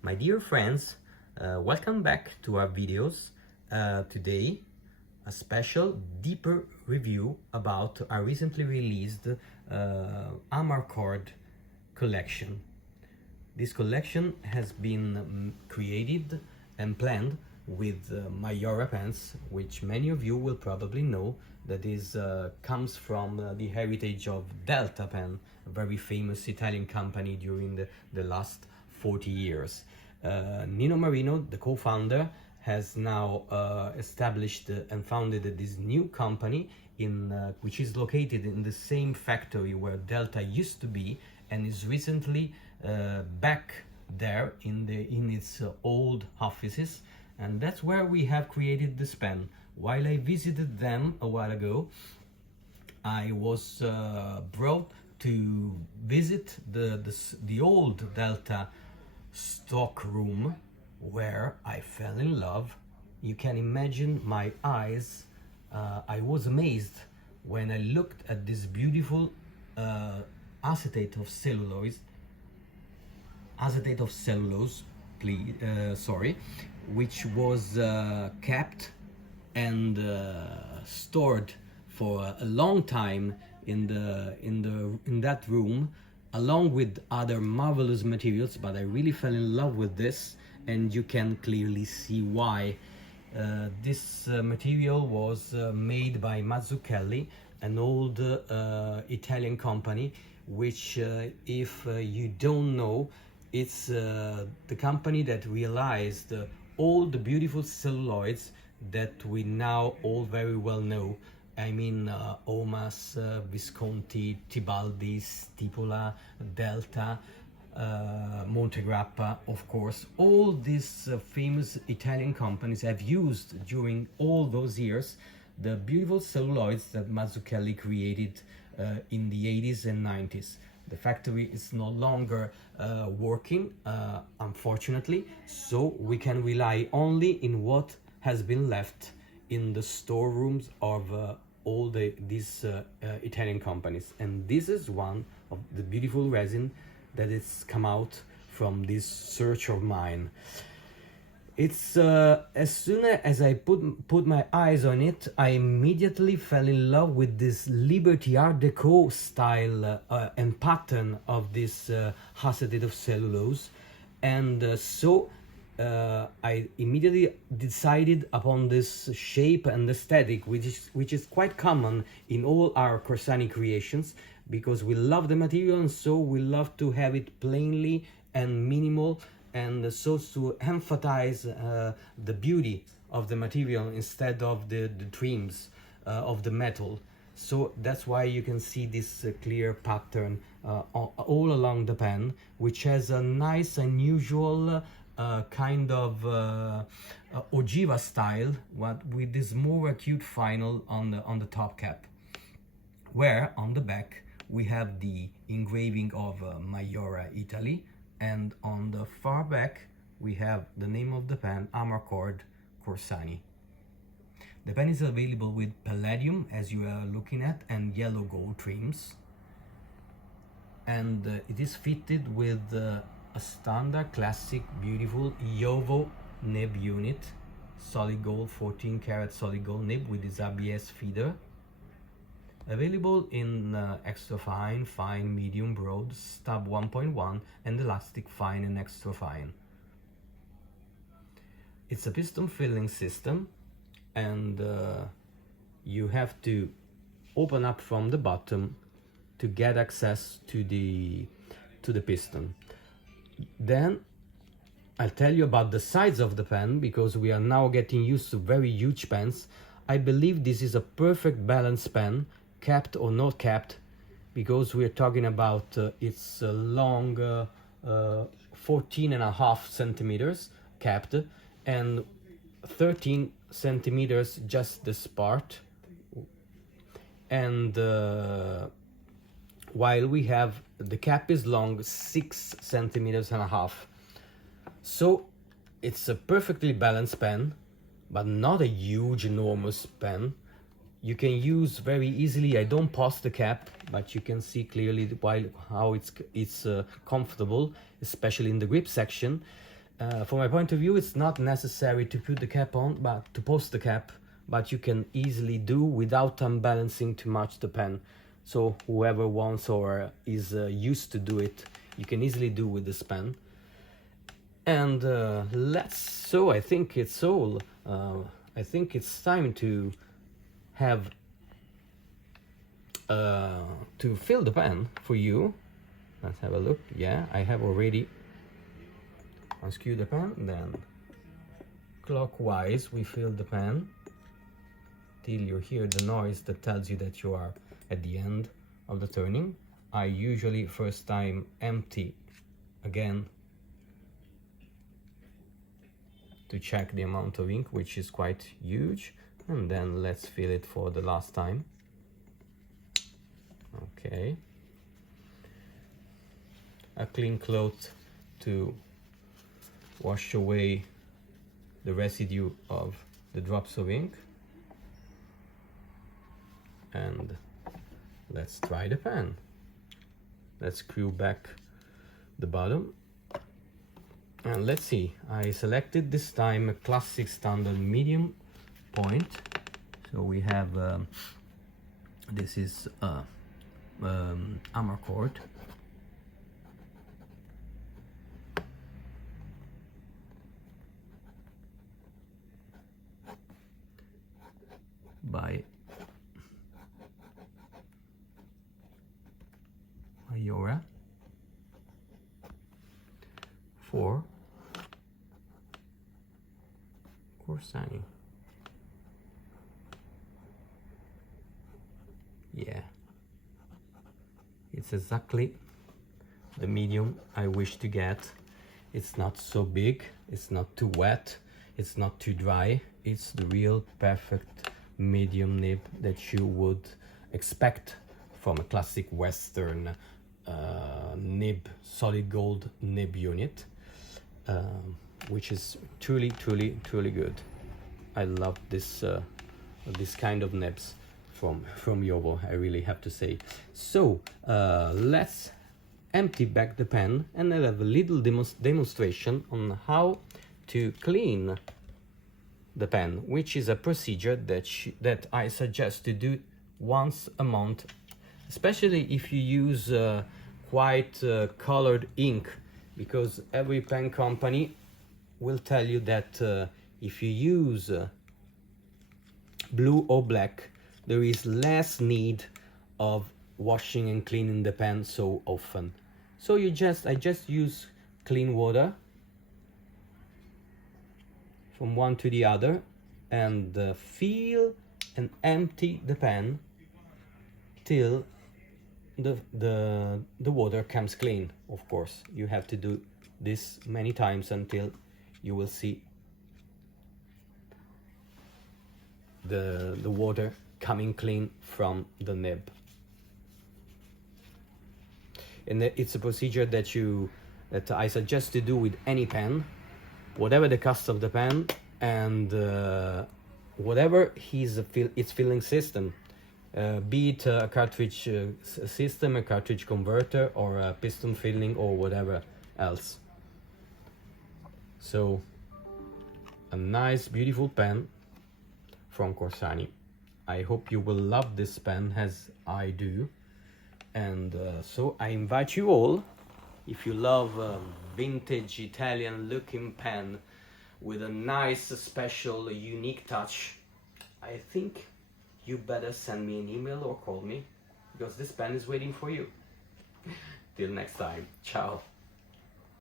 My dear friends, welcome back to our videos. Today, a special, deeper review about our recently released Amarcord collection. This collection has been created and planned with Maiora pens, which many of you will probably know that is comes from the heritage of Delta Pen, a very famous Italian company during the last 40 years. Nino Marino, the co-founder, has now established and founded this new company which is located in the same factory where Delta used to be, and is recently back there in its old offices, and that's where we have created this pen. While I visited them a while ago, I was brought to visit the old Delta stock room, where I fell in love. You can imagine my eyes. I was amazed when I looked at this beautiful acetate of cellulose, please, which was kept and stored for a long time in that room, along with other marvelous materials. But I really fell in love with this, and you can clearly see why. This material was made by Mazzucchelli, an old Italian company, which if you don't know, it's the company that realized all the beautiful celluloids that we now all very well know. I mean, Omas, Visconti, Tibaldi, Stipola, Delta, Montegrappa, of course. All these famous Italian companies have used during all those years the beautiful celluloids that Mazzucchelli created in the 80s and 90s. The factory is no longer working, unfortunately, so we can rely only in what has been left in the storerooms of all these Italian companies. And this is one of the beautiful resin that has come out from this search of mine. It's as soon as I put my eyes on it, I immediately fell in love with this Liberty Art Deco style and pattern of this acetate of cellulose, and so I immediately decided upon this shape and aesthetic, which is quite common in all our Corsani creations, because we love the material, and so we love to have it plainly and minimal, and so to emphasize the beauty of the material instead of the trims of the metal. So that's why you can see this clear pattern all along the pen, which has a nice unusual kind of ogiva style, with this more acute final on the top cap, where on the back we have the engraving of Maiora, Italy, and on the far back we have the name of the pen, Amarcord Corsani. The pen is available with palladium, as you are looking at, and yellow gold trims, and it is fitted with a standard classic beautiful Iovo nib unit, solid gold, 14 karat solid gold nib with this ABS feeder. Available in extra fine, fine, medium, broad, stub 1.1, and elastic fine and extra fine. It's a piston filling system, and you have to open up from the bottom to get access to the piston. Then I'll tell you about the size of the pen, because we are now getting used to very huge pens. I believe this is a perfect balance pen, capped or not capped, because we're talking about it's long 14.5 centimeters capped, and 13 centimeters just this part, and while we have the cap is long 6 centimeters and a half. So it's a perfectly balanced pen, but not a huge enormous pen. You can use very easily. I don't pause the cap, but you can see clearly how it's comfortable, especially in the grip section. from my point of view, it's not necessary to put the cap on, but to post the cap, but you can easily do without unbalancing too much the pen. So whoever wants or is used to do it, you can easily do with this pen. And so I think it's all. I think it's time to have to fill the pen for you. Let's have a look. Yeah, I have already unscrew the pen, then clockwise we fill the pen till you hear the noise that tells you that you are at the end of the turning. I usually first time empty again to check the amount of ink, which is quite huge, and then let's fill it for the last time. Okay, a clean cloth to wash away the residue of the drops of ink, and let's try the pen. Let's screw back the bottom, and let's see. I selected this time a classic standard medium point, so we have this is Amarcord. By Maiora for Corsani. Yeah, it's exactly the medium I wish to get. It's not so big, it's not too wet, it's not too dry. It's the real perfect medium nib that you would expect from a classic Western nib, solid gold nib unit, which is truly good. I love this this kind of nibs from Jowo, I really have to say. So let's empty back the pen, and I'll have a little demonstration on how to clean the pen, which is a procedure that I suggest to do once a month, especially if you use quite colored ink, because every pen company will tell you that if you use blue or black, there is less need of washing and cleaning the pen so often. So I just use clean water from one to the other, and fill and empty the pen till the water comes clean. Of course, you have to do this many times until you will see the water coming clean from the nib. And it's a procedure that I suggest to do with any pen, whatever the cost of the pen, and whatever its filling system, be it a cartridge system, a cartridge converter, or a piston filling, or whatever else. So a nice beautiful pen from Corsani. I hope you will love this pen as I do, and so I invite you all, if you love vintage Italian looking pen with a nice special unique touch, I think you better send me an email or call me, because this pen is waiting for you. Till next time, ciao.